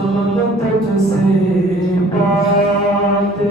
Aşkımın da tutusu battı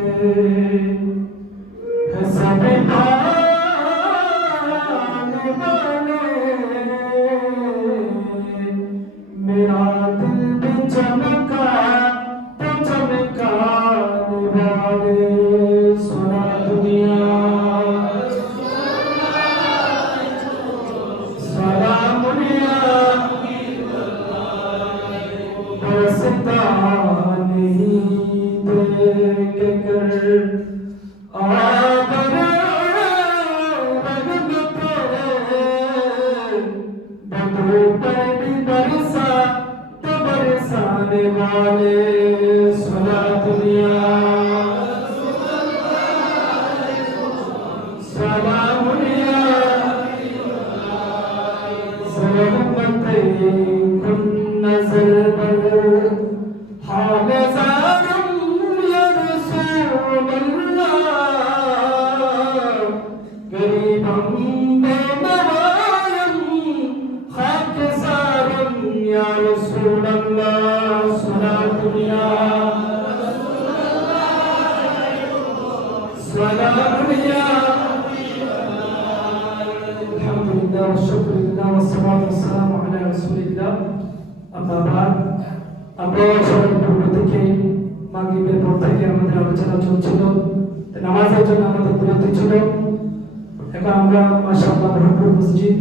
এখন আমরা মাশাআল্লাহ ভরপুর মসজিদ,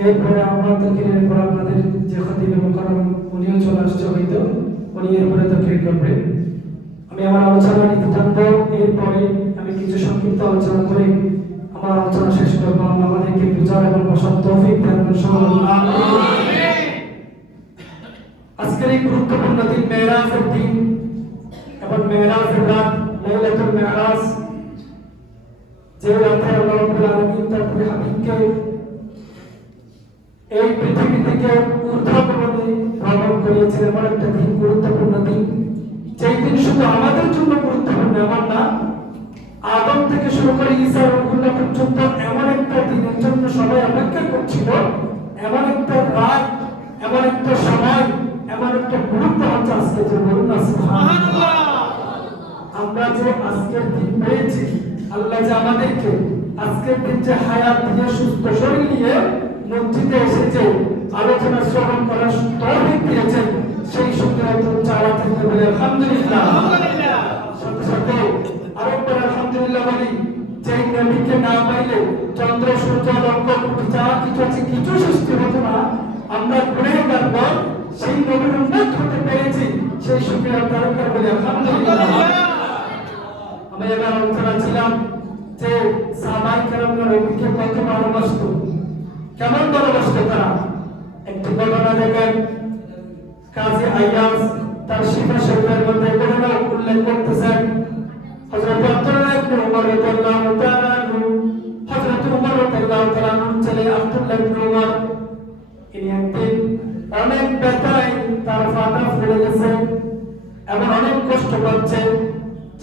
এরপরে আমরা তকিরের পর আপনাদের যে খতিব মুকাররম উনিও চলে আসছে হয়তো। উনি এরপরে তকির করবেন আমি আমার আলোচনা নিতে থাকব, এরপরে আমি কিছু সংক্ষিপ্ত আলোচনা করে আমার আলোচনা শেষ করব। আমাদেরকে বুঝার এবং বসার তৌফিক দেন আজকের এই গুরুত্বপূর্ণ দিন মেয়েরাজের দিন এবং মেয়েরাজের রাত, লাইলাতুল মেয়েরাজ যে আল্লাহ রাব্বুল আলামিন তার হাবিবকে এই পৃথিবী থেকে ঊর্ধ্বগমনে ভ্রমণ করিয়েছেন এমন একটা দিন, গুরুত্বপূর্ণ দিন। যেই দিন শুধু আমাদের জন্য গুরুত্বপূর্ণ, এমন না, আদম থেকে শুরু করে ঈসা রহুল্লাহ পর্যন্ত এমন একটা দিনের জন্য সবাই অপেক্ষা করছিল। এমন একটা রাত, এমন একটা সময়, এমন একটা গুরুত্ব হচ্ছে আজকে, যে বলুন আমরা যে আজকের দিন পেয়েছি আল্লাহ যে আমাদেরকে আজকের দিন যে হায়াত দিয়ে সুস্থ শরীর নিয়ে মসজিদে এসেছে, আলোচনা শ্রবণ করার তৌফিক দিয়েছেন সেই সঙ্গে থেকে বলে আলহামদুলিল্লাহ। সাথে সাথে আরেকবার আলহামদুলিল্লাহ বলি যে নবীকে না পাইলে চন্দ্র, সূর্য লক্ষ যা কিছু আছে, কিছু সৃষ্টি হতো না। আমরা ঘুরে সেই নবীর উন্নত হতে পেরেছি, সেই তারকার বলে আলহামদুলিল্লাহ। আমি এবার আলোচনা ছিলাম যে সাহাবাই কেরামরা নবীকে কত ভালোবাসত। কেমন ভালোবাসত তারা? একটি ঘটনা দেখেন। কাজী আইয়াজ তার শিফা শরীফের মধ্যে ঘটনা উল্লেখ করতেছেন। হযরত আব্দুল্লাহ ইবনে উমর রাদিয়াল্লাহু তাআলা হযরত উমর রাদিয়াল্লাহু অনেক ব্যথায় তার ফাটা ফুলে গেছে এবং অনেক কষ্ট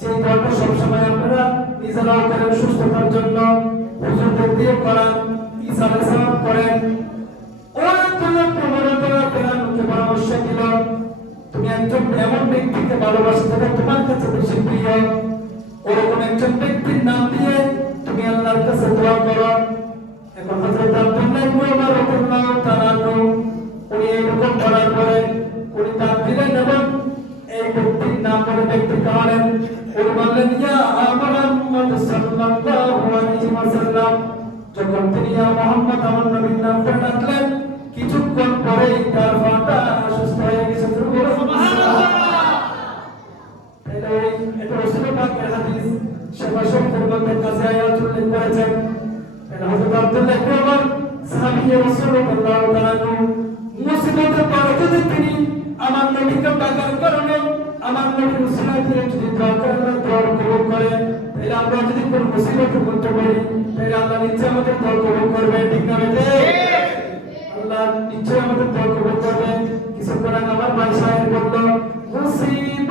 যে দোয়াটা সবসময় আপনারা করেন সুস্থতার জন্য হুজুরদের দিয়ে করান করেন। পরামর্শ তুমি একজন ব্যক্তিকে তোমার কাছে বেশি প্রিয়। ওরকম একজন ব্যক্তির নাম দিয়ে যখন তিনি মুহাম্মদ আমার নবীর নাম করে ডাকলেন কিছুক্ষণ পরেই তার ফাটা সুস্থ হয়ে গেছে। আমার আমার যদি আমরা যদি কোন মুসিবতে পড়তে পারি তাহলে আল্লাহ নিশ্চয় আমাদের দল কবুল করবে, ঠিক না আল্লাহ নিশ্চয় আমাদের দল কবুল করবে। কিছুক্ষণ আমার ভাই সাহেব বলল মুসিবতে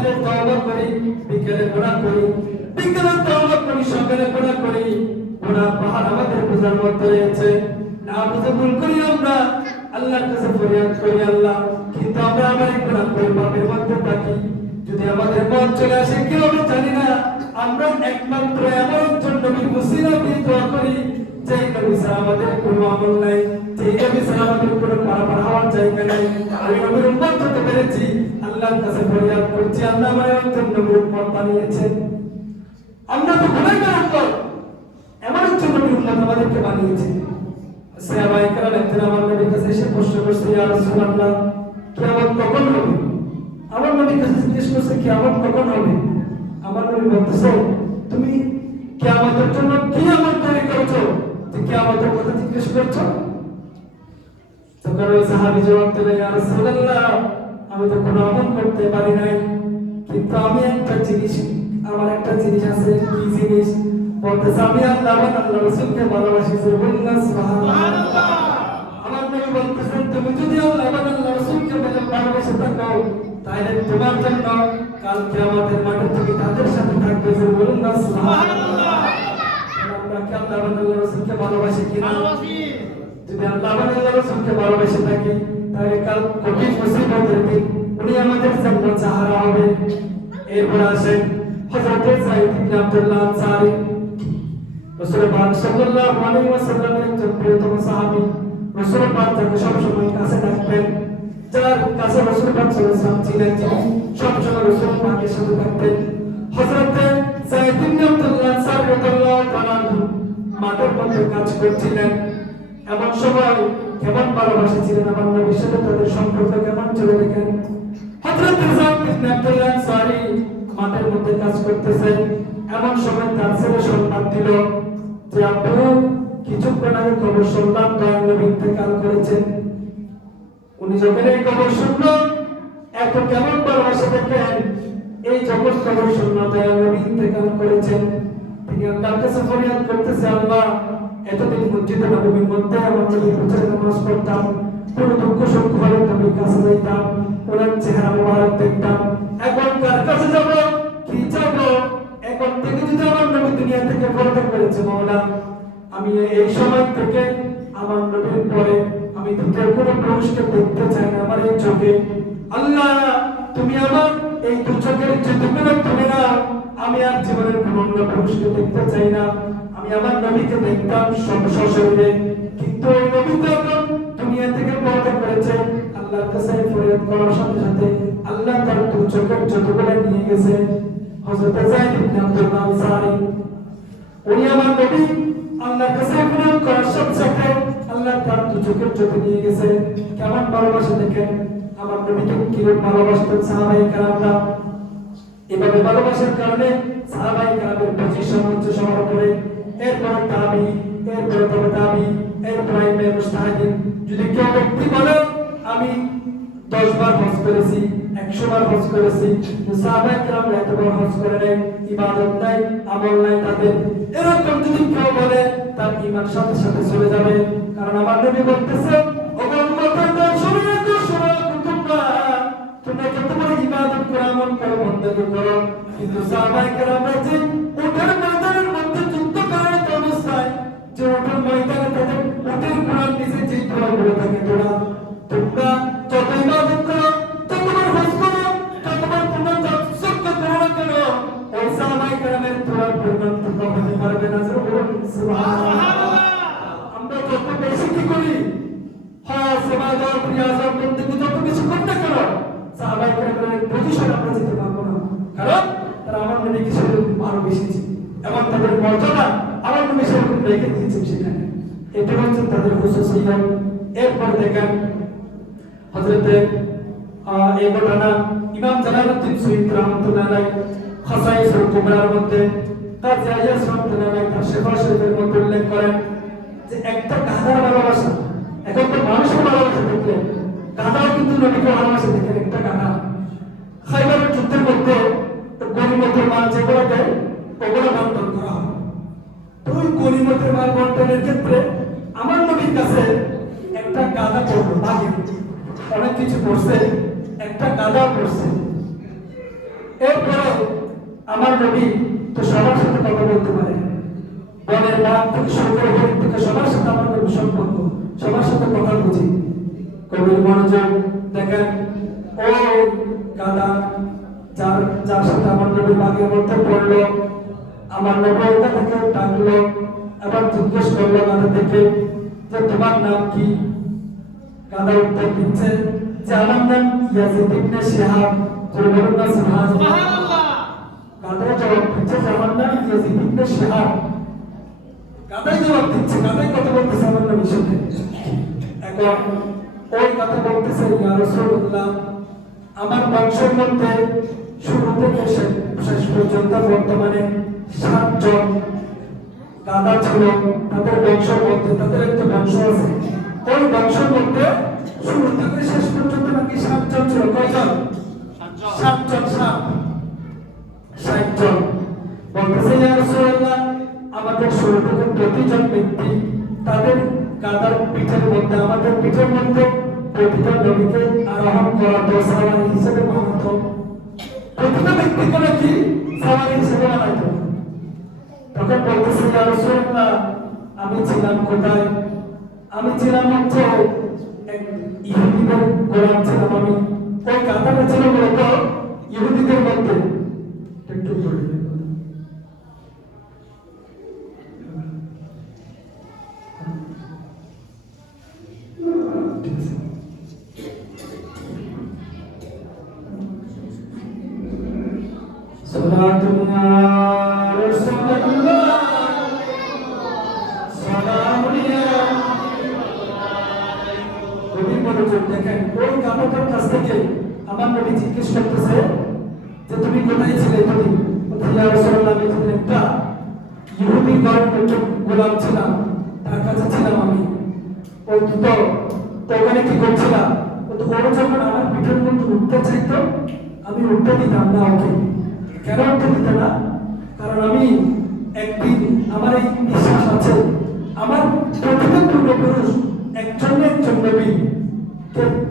সকালে তওবা করি, বিকেলে গুনাহ করি, বিকেলে তওবা করি, সকালে গুনাহ করি। গুনাহ পাহাড় আমাদের বোঝার মধ্যে রয়েছে। না বুঝে ভুল করি আমরা। আল্লাহর কাছে ফরিয়াদ করি আল্লাহ। কিন্তু আমরা আবার গুনাহ করি, পাপের মধ্যে থাকি। যদি আমাদের মন চলে আসে কি হবে জানি না। আমরা একমাত্র এমন একজন নবীর মুসিলা দিয়ে দোয়া করি। যে নবী আমাদের কোনো আমল নাই যে নবী ছাড়া কোনো পারাপার হওয়ার জায়গা নাই আমি নবীর উম্মত হতে পেরেছি আল্লাহর কাছে ফরিয়াদ করছি আল্লাহ আমার একজন নবীর উম্মত কখন হবে আমার নবীর কখন হবে আমার নবী বলতেছে, তুমি জন্য কি আমল কিয়ামতের কথা জিজ্ঞেস করছ? তখন ওই সাহাবী জবাব দিল ইয়া রাসূলুল্লাহ, আমি তো কোনো আমল করতে পারি নাই। কিন্তু আমি একটা জিনিস, আমার একটা জিনিস আছে, কি জিনিস? তুমি যদি আল্লাহ আল্লাহ রাসূলকে ভালোবাসে তোমার জন্য কাল কিয়ামতের মাঠে তুমি তাদের সাথে থাকবে বলুন না সুবহানাল্লাহ। আমরা কি আল্লাহ আল্লাহ রাসূলকে ভালোবাসি কিনা? যদি আল্লাহ আল্লাহ রাসূলকে ভালোবাসে থাকি তাহলে কাল কঠিন মুসিবতের দিন উনি আমাদের জন্য সাহারা হবে। এরপর আসেন হযরত সাইদ ইবনে আব্দুল্লাহ আনসারী। রাসূল পাক সাল্লাল্লাহু আলাইহি ওয়াসাল্লামের একজন প্রিয়তম সাহাবী। রাসূল পাক তাকে সবসময় কাছে রাখতেন যার কাছে রাসূল পাক সাল্লাল্লাহু আলাইহি ওয়াসাল্লাম ছিলেন সবসময় রাসূল পাকের সাথে থাকতেন। হযরত মাঠের মধ্যে কাজ করছিলেন। এমন সময় কেমন ভালোবাসা ছিলেন আমার নবীর সাথে, তাদের সম্পর্ক কেমন চলে দেখেন হযরত সাইদ ইবনে আব্দুল্লাহ আনসারী মাঠের মধ্যে কাজ করতেছেন। এমন সময় তার ছেলে সংবাদ দিল যে আপু কিছুক্ষণ আগে খবর শুনলাম দয়াল নবী ইন্তেকাল করেছেন। উনি যখন এই খবর শুনল এত কেমন ভালোবাসা দেখেন? এই শুনল দয়াল নবী ইন্তেকাল করেছেন। তিনি আল্লাহর কাছে করতেছে, আল্লাহ, এতদিন মসজিদে নবীর মধ্যে আমার নবীর নামাজ পড়তাম, কোনো দুঃখ সুখ হলে নবীর কাছে যাইতাম, ওনার চেহারা মোবারক দেখতাম। এখন কার কাছে যাব? কি যাব? এখন থেকে যদি আমার নবী দুনিয়া থেকে পরতে করেছে মাওলা আমি এই সময় থেকে আমার নবীর পরে আমি দ্বিতীয় কোনো পুরুষকে দেখতে চাই না, আমার এই চোখে। আল্লাহ, তুমি আমার এই দু চোখের যে নাও আমি আর জীবনের অন্য পুরুষকে দেখতে চাই না। আমি আমার নবীকে দেখতাম সশরীরে। কিন্তু এই নবী তো এখন দুনিয়া থেকে পরতে করেছে। আল্লাহর কাছে ফরিয়াদ করার সাথে সাথে আল্লাহ তার দুচকের যতগুলো নিয়ে গেছে। হযরত যায়েদ ইবনে আব্দুল্লাহ আনসারী উনি আমার নবী, আল্লাহর কাছে ফরিয়াদ করার সাথে সাথে আল্লাহ তার দু চোখের চোখে নিয়ে গেছে। কেমন ভালোবাসা দেখেন? আমার নবীকে কীরকম ভালোবাসতেন সাহাবায়ে কেরামরা? এভাবে ভালোবাসার কারণে সাহাবাই কালামের পজিশন হচ্ছে সবার উপরে এরপর তাবি, এরপরে তবে দাবি এরপরে মুস্তাহিদিন। যদি কেউ ব্যক্তি বলে, আমি দশ বার হজ করেছি, একশো বার হজ করেছি সাহাবাই কেরাম এতবার হজ করে নেই ইবাদত নাই, আমল নাই তাদের। এরকম যদি কেউ বলে, তার ইমান সাথে সাথে চলে যাবে। কারণ আমার নবী বলতেছে ইবাদত করো আমল করো বন্দেগী করো, কিন্তু সাহাবাই কেরামরা যে উঠের ময়দানের মধ্যে যুদ্ধ করার অবস্থায় যে উঠের ময়দানে তাদের উঠের ঘোড়ার নিচে যে ঘুরে থাকে, তোরা তোমরা জালালউদ্দিন সুইদ রহমাতুল্লাহ খাসাইসুল মধ্যে, তার জায়াজ রহমাতুল্লাহ তার শেফা শরীফের মধ্যে উল্লেখ করেন যে একটা গাধার ভালোবাসা এখন তো মানুষের ভালোবাসা দেখলে গাধাও কিন্তু নবীকে ভালোবাসা দেখেন একটা গাধা। খাইবারের যুদ্ধের মধ্যে গরিমতের মাল যেগুলো দেয়, ওগুলো বন্টন করা হয়। ওই গরিমতের মাল বন্টনের ক্ষেত্রে আমার নবীর কাছে একটা গাদা পড়ল, বাঘে। অনেক কিছু পড়ছে, একটা গাদা পড়ছে। এরপরে আমার নবী তো সবার সাথে কথা বলতে পারে। বনের বাঘ থেকে শুরু করে থেকে সবার সাথে আমার নবী সম্পর্ক, সবার সাথে কথা বুঝি কবির মনোযোগ দেখেন, ও গাদা যার যার সাথে আমার নবী বাঘের মধ্যে পড়ল, আমার নবী ওটা থেকে ডাকলো এবার জিজ্ঞেস করল গাদা থেকে যে তোমার নাম কি? গাদা উত্তর দিচ্ছে যে আমার নাম ইয়াজিদ ইবনে শিহাব। বলুন না সুবহানাল্লাহ। গাদা জবাব দিচ্ছে আমার নাম ইয়াজিদ ইবনে শিহাব গাদাই জবাব দিচ্ছে গাদাই কথা বলতেছে আমার নবীর সাথে এখন ওই কথা বলতেছে ইয়া রাসূলুল্লাহ আমার বংশের মধ্যে শুরু থেকে শেষ শেষ পর্যন্ত বর্তমানে সাতজন দাদা ছিল তাদের বংশের মধ্যে তাদের একটা বংশ আছে। ওই বংশের মধ্যে শুরু থেকে শেষ পর্যন্ত নাকি সাতজন ছিল কয়জন? সাতজন সাত ষাটজন বলতেছে আমাদের শুরু থেকে প্রতিজন ব্যক্তি তাদের কাদার পিঠের মধ্যে, আমাদের পিঠের মধ্যে প্রতিটা নবীকে আরোহণ করা তো সাওয়ারি হিসেবে মানত প্রতিটা ব্যক্তিকে নাকি সাওয়ারি হিসেবে মানাইতো তখন বলতেছে রাসূলুল্লাহ, আমি ছিলাম কোথায়? আমি ছিলাম হচ্ছে ইহুদিদের গোলাম ছিলাম আমি। ওই কাতাটা ছিল মূলত ইহুদিদের মধ্যে উঠতে চাইতো আমি উঠতে দিতাম না, ওকে। কেন উঠতে দিত না? কারণ আমি একদিন আমার এই বিশ্বাস আছে, আমার প্রতিটা পূর্বপুরুষ একজন একজন নবী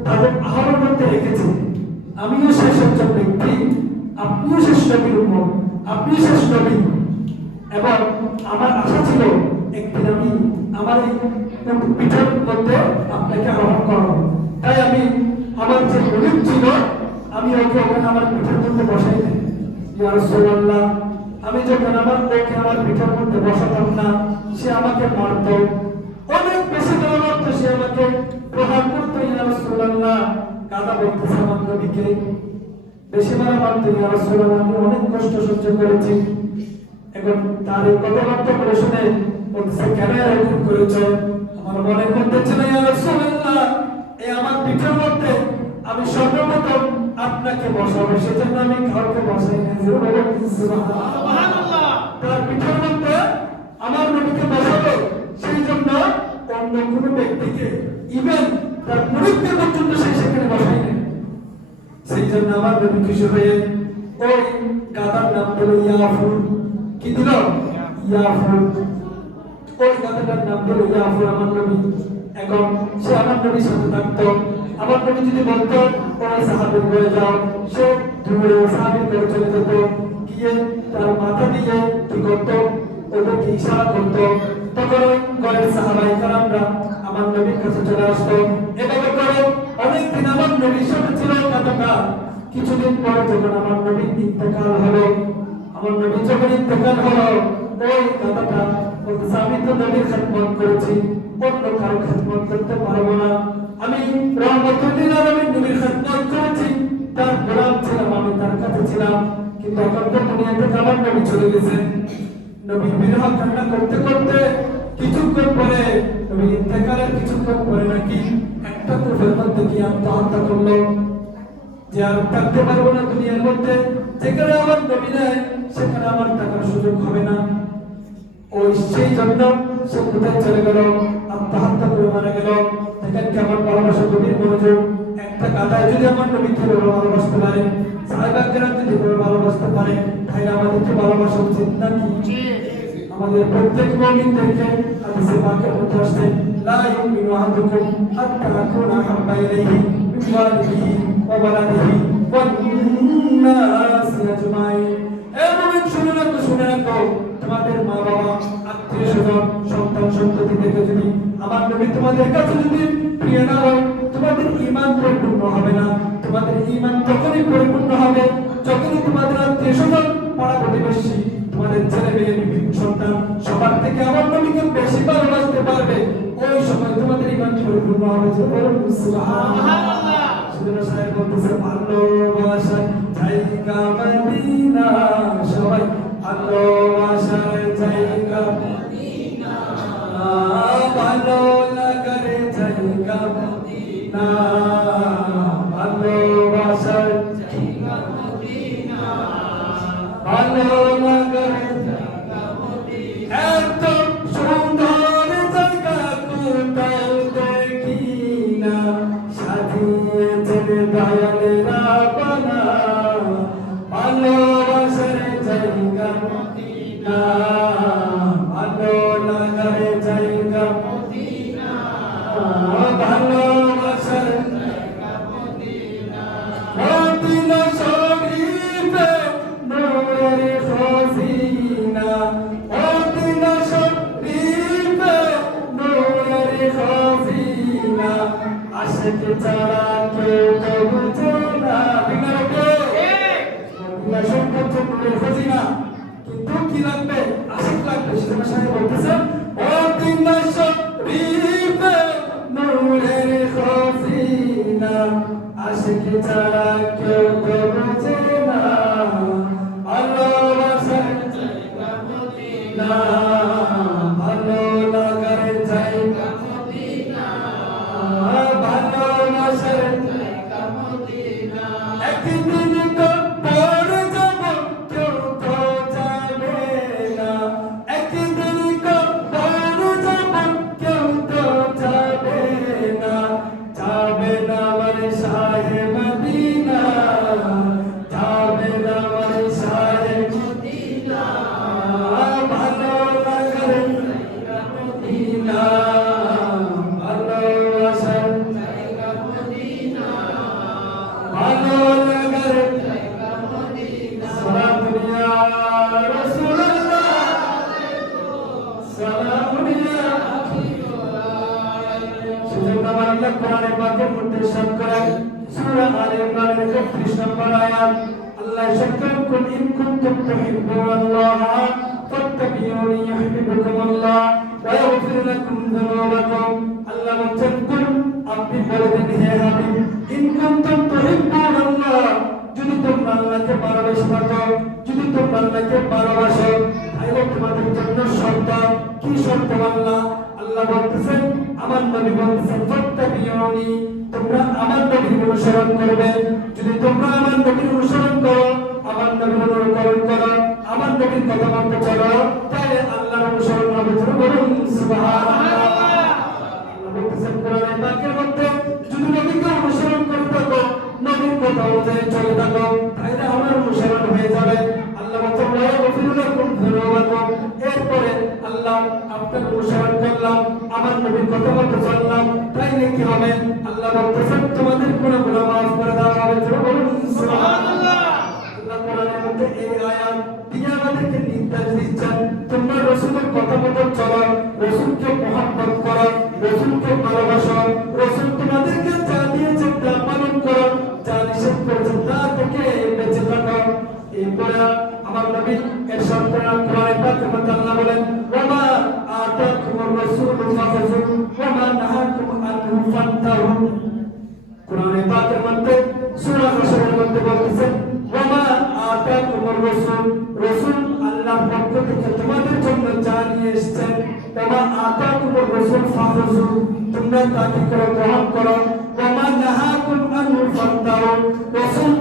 তাদের আহরণ মধ্যে রেখেছে। আমিও শেষ একজন ব্যক্তি, আপনিও শেষ নবীর উম্মত, আপনিও শেষ নবী। এবং আমার আশা ছিল একদিন আমি আমার এই পিঠের মধ্যে আপনাকে আহ্বান করব। তাই আমি আমার যে গরিব ছিল, আমি ওকে ওখানে আমার পিঠের মধ্যে বসাই দিই। আমি যখন আমার ওকে আমার পিঠের মধ্যে বসাতাম না, সে আমাকে মারত। অনেক বেশি মারত সে আমাকে প্রহার করতো কাদা বলতেছে আমার নবীকে। বেশি মারা মারত আমি অনেক কষ্ট সহ্য করেছি। এখন তার এই কথাবার্তা করে শুনে বলতেছে, কেন এরকম আমার মনের মধ্যে এই আমার পিঠের মধ্যে আমি সর্বপ্রথম আপনাকে বসাবো সেজন্য আমি কাউকে বসাই না তার পিঠের মধ্যে আমার নবীকে বসাবো সেই থেকে ইভেন তার মুরুব্বী পর্যন্ত সে সেখানে বসাই সেই জন্য আমার নবী খুশি হয়ে ওই গাদার নাম দিল ইয়াফুর। কি দিল? ইয়াফুর। ওই গাদাটার নাম দিল ইয়াফুর আমার নবী। এখন সে আমার নবীর সাথে থাকতো। আমার নবী যদি বলতো ওই সাহাবি হয়ে যাও। সে দূরে সাহাবি করে চলে যেত। গিয়ে তার মাথা দিয়ে কি করতো? ওদেরকে ইশারা করতো? তখন ওই সাহাবাই কারামরা আমার নবীর কাছে চলে আসতো। এভাবে করে অনেকদিন আমার নবীর সাথে ছিল কাটাকা কিছুদিন পরে যখন আমার নবীর ইন্তেকাল হলো, আমার নবী যখন ইন্তেকাল হলো, ওই কথাটা আমি তো নবীর খেদমত করেছি। অন্য কারও খেদমত করতে পারব না। আমি রহমতুল্লিল আলমীর নবীর খেদমত করেছি। তার গোলাম ছিলাম, আমি তার কাছে ছিলাম। কিন্তু এখন তো দুনিয়া থেকে আমার নবী চলে গেছে। নবী বিরহ কান্না করতে করতে কিছুক্ষণ পরে, নবী ইন্তেকালের কিছুক্ষণ পরে নাকি একটা কুফের মধ্যে গিয়ে আত্মহত্যা করল। যে আর থাকতে পারব না দুনিয়ার মধ্যে, যেখানে আমার নবী নেই, সেখানে আমার থাকার সুযোগ হবে না। ওই সেই জন্য সে কোথায় চলে গেল? আত্মহত্যা করে মারা গেল। দেখেন কি আমার ভালোবাসা গভীর মনোযোগ। একটা গাদায় যদি আমার নবী কীভাবে ভালোবাসতে পারে? সাহেবাকেরা যদি ভালোবাসতে পারে? তাহলে আমাদেরকে ভালোবাসা উচিত নাকি আমাদের প্রত্যেক মুমিনদেরকে হাদিসে পাকের মধ্যে আসছে লা ইউমিনু আহাদুকুম হাত্তা আকুনা হাব্বা ইলাইহি মিন ওয়ালিদিহি ওয়া ওয়ালাদিহি ওয়ান নাসি আজমাইন। এ মুমিন শুনে রাখো শুনে রাখো। তোমাদের মা বাবা আত্মীয় স্বজন সন্তান সন্ততি থেকে যদি আমার নবী তোমাদের কাছে যদি প্রিয় না হয়, তোমাদের ঈমান পরিপূর্ণ হবে না। তোমাদের তখনই পরিপূর্ণ হবে তোমাদের আত্মীয় স্বজন পাড়া প্রতিবেশী, তোমাদের ছেলে মেয়ে, বিভিন্ন সন্তান, সবার থেকে আমার নবীকে বেশি ভালোবাসতে পারবে, ওই সময় তোমাদের ইমান পরিপূর্ণ হবে। যে সাহেব বলতেছে জায়গা মদিনা সবাই ভালোবাসার ছাড়া কেউ তো বুঝে না নূরের খজিনা কিন্তু কি লাগবে আশিক লাগবে সেটা সাহেব বলতেছেন যদি আল্লাহ আমার নবী বলতেছেন ফাত্তাবিউনি তোমরা যদি তোমরা আমার নবীর অনুসরণ করো আমার নবীর অনুকরণ করো আমার নবীর কথা মতো চলো আল্লাহ বলতেছেন যদি নবীকে অনুসরণ করতে থাকো নবীর কথা অনুযায়ী চলে থাকো তাহলে আমার অনুসরণ হয়ে যাবে। আল্লাহ তোমরাও গফিরুল্লাহ কোন ধন্যবাদ এরপরে আল্লাহ আপনার অনুসরণ করলাম। আমার নবীর কথা মতো চললাম। তাই নাকি হবে? আল্লাহ বলতেছেন, তোমাদের কোনো গুণা মাফ করে দেওয়া হবে। বলুন, সুবহানাল্লাহ। করো গ্রহণ করো রাসূল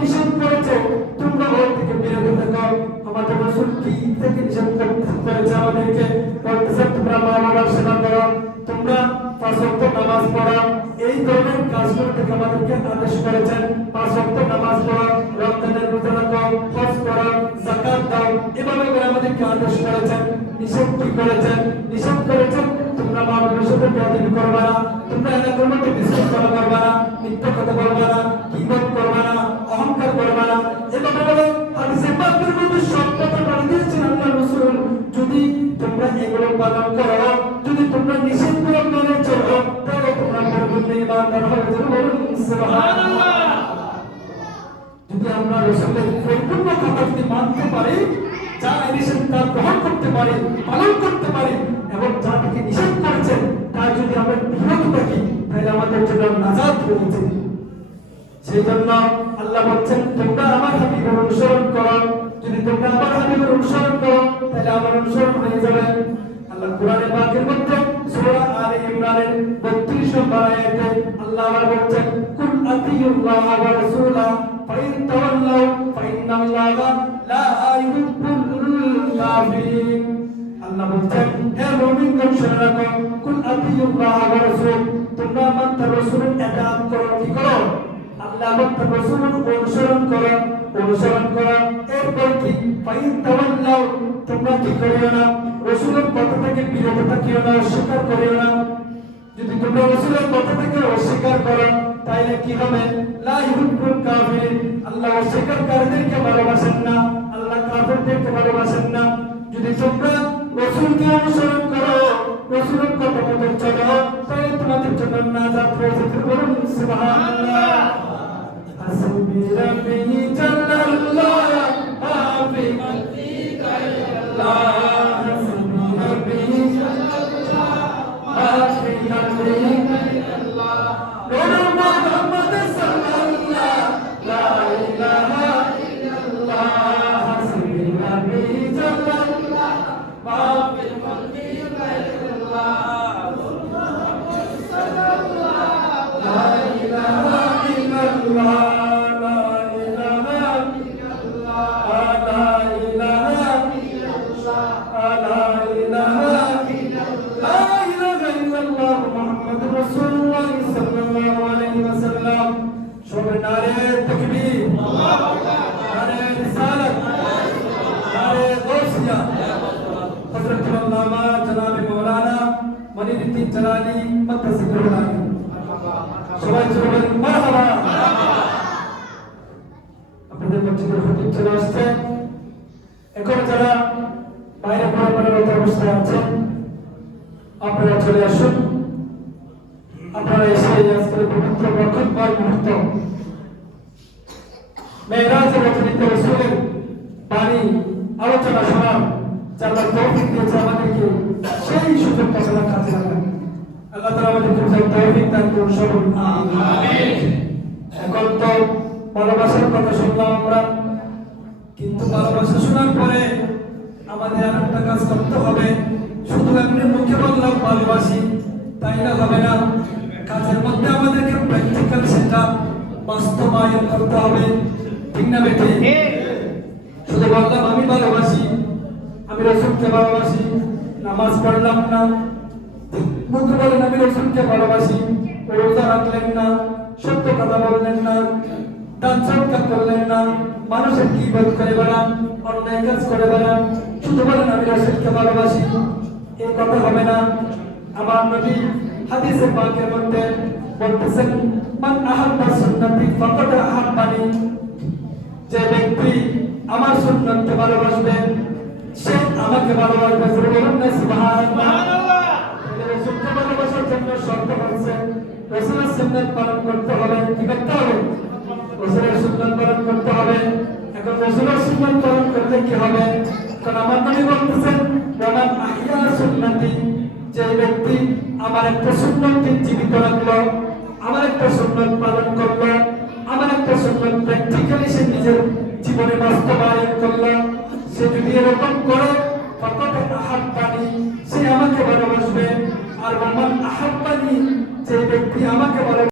নিষেধ করেছে, তোমরা থেকে বিরত থাকো। আমাদের রাসূল কি থেকে নিষেধ করেছে? করো, তোমরা পাঁচ ওয়াক্ত নামাজ পড়া। এই ধরনের কাজগুলো থেকে আমাদেরকে আদেশ করেছেন। পাঁচ ওয়াক্ত নামাজ পড়া, রমজানের রোজা রাখো, হজ করো, যাকাত দাও। এভাবে আমাদেরকে আদেশ করেছেন। নিষেধ কি করেছেন? নিষেধ করেছেন? তোমরা বাবার সাথে বেয়াদবি করবে না। তোমরা এলাকার মধ্যে বিশ্বাস করা করবে না, মিথ্যা কথা বলবে না কিবত করবে না, অহংকার করবে না। এভাবে বলে হাদিসে পাকের মধ্যে সব কথা বলে দিয়েছেন আল্লাহ রাসূল। যদি তোমরা এগুলো পালন করো, যদি তোমরা নিষেধগুলো মেনে চলো, তাহলে তোমরা পরবর্তী ইমানদার হবে বলুন, সুবহানাল্লাহ। যদি আমরা রসুলের পরিপূর্ণ কথা মানতে পারি যা নিষেধ তা গ্রহণ করতে পারি, পালন করতে পারি এবং যা থেকে নিষেধ করেছেন তা যদি আমরা বিরত থাকি, তাহলে আমাদের জন্য নাজাত রয়েছে সেই জন্য আল্লাহ বলছেন, তোমরা আমার হাবিবের অনুসরণ করো। যদি তোমরা আমার হাবিবের অনুসরণ করো, তাহলে আমার অনুসরণ হয়ে যাবে। আল্লাহ কোরআনে পাকের মধ্যে সূরা আলে ইমরানের 32 নম্বর আয়াতে আল্লাহ আবার বলছেন, কুল আতিউল্লাহ ওয়া রাসূলা, ফাইন তাওয়াল্লাউ, ফাইন্নাল্লাহা আল্লাহ বলছেন, হে মুমিনগণ শুনে রাখো। কুল আতিউল্লাহ ওয়া রাসূল, তোমরা আমার তার রাসূলের ইতাআত করো, কি করো? আল্লাহ এবং তার রাসূলের অনুসরণ করো অনুসরণ করো। এরপর কি? ফাইন তাওয়াল্লাউ, তোমরা কি করিও না? রাসূলের কথা থেকে বিরত থাকিও না, অস্বীকার করিও না। যদি তোমরা রাসূলের কথা থেকে আয়াতে কি হবে লা ইউহিব্বুল কাফিরিন আল্লাহ অস্বীকারীদেরকে ভালোবাসেন না আল্লাহ কাফেরদেরকে ভালোবাসেন না যদি তোমরা রসুলকে অনুসরণ করো রসুলের কথা মতো চলো তাহলে তোমাদের জন্য নাজাত রয়েছে বলুন সুবহানাল্লাহ হাসবি রাব্বি জাল্লাল্লাহ হাফি মাতিকা আল্লাহ হাসবি রাব্বি জাল্লাল্লাহ হাফি মাতিকা منیر الدین جلالی متصل العلی সবাই জোরে বলেন মারহাবা আপনাদের মসজিদের খতিব চলে আসছে এখন যারা বাইরে পড়াশোনারত অবস্থায় আছেন আপনারা চলে আসুন আপনারা এসে আজকের পবিত্র বরকতময় মুহূর্ত মেয়েরাজ রচনিত রসুলের বাণী আলোচনা শোনার যারা তৌফিক দিয়েছে আমাদেরকে সেই সুযোগটা তারা কাজে লাগান আল্লাহ তাআলা আমাদেরকে তৌফিক দান করুন সকল। এখন তো ভালোবাসার কথা শুনলাম আমরা কিন্তু ভালোবাসা শোনার পরে আমাদের আর একটা কাজ করতে হবে। শুধু এমনি মুখে বললাম ভালোবাসি তাই না হবে না? কাজের মধ্যে আমাদেরকে প্র্যাকটিক্যাল সেটা বাস্তবায়ন করতে হবে। ঠিক না বেটে শুধু বললাম আমি ভালোবাসি রসুলকে ভালোবাসি, নামাজ পড়লাম না। মুখে বলেন আমি রসুলকে ভালোবাসি, রোজা রাখলেন না, সত্য কথা বললেন না, দান সৎকার করলেন না, মানুষের কি বোধ করে বেড়ান, অন্যায় কাজ করে বেড়ান শুধু বলেন আমি রাসূলকে ভালোবাসি এই কথা হবে না। আমার নবী হাদিসে পাকের মধ্যে বলতেছেন, মান আহাব্বা সুন্নতি, ফাকাদ আহাব্বানি। যে ব্যক্তি আমার সুন্নতকে ভালোবাসবে সে আমাকে ভালোবাসবে বলুন না সুবহানাল্লাহ। রাসূলকে ভালোবাসার জন্য শর্ত হচ্ছে রাসূলের সুন্নাত পালন করতে হবে কি করতে হবে? রাসূলের সুন্নাত পালন করতে হবে। এখন রাসূলের সুন্নাত পালন করতে কি হবে? কারণ আমার নবী বলতেছেন রামান আহিয়া সুন্নতি যে ব্যক্তি আমার একটা সুন্নতকে জীবিত রাখল আমার একটা সুন্নত পালন করল আমার একটা সুন্নত প্র্যাকটিক্যালি সে নিজের জীবনে বাস্তবায়ন করল সে যদি এরকম করে আহাব্বানি সে আমাকে ভালোবাসবে। আর মামান আহাব্বানি যে ব্যক্তি আমাকে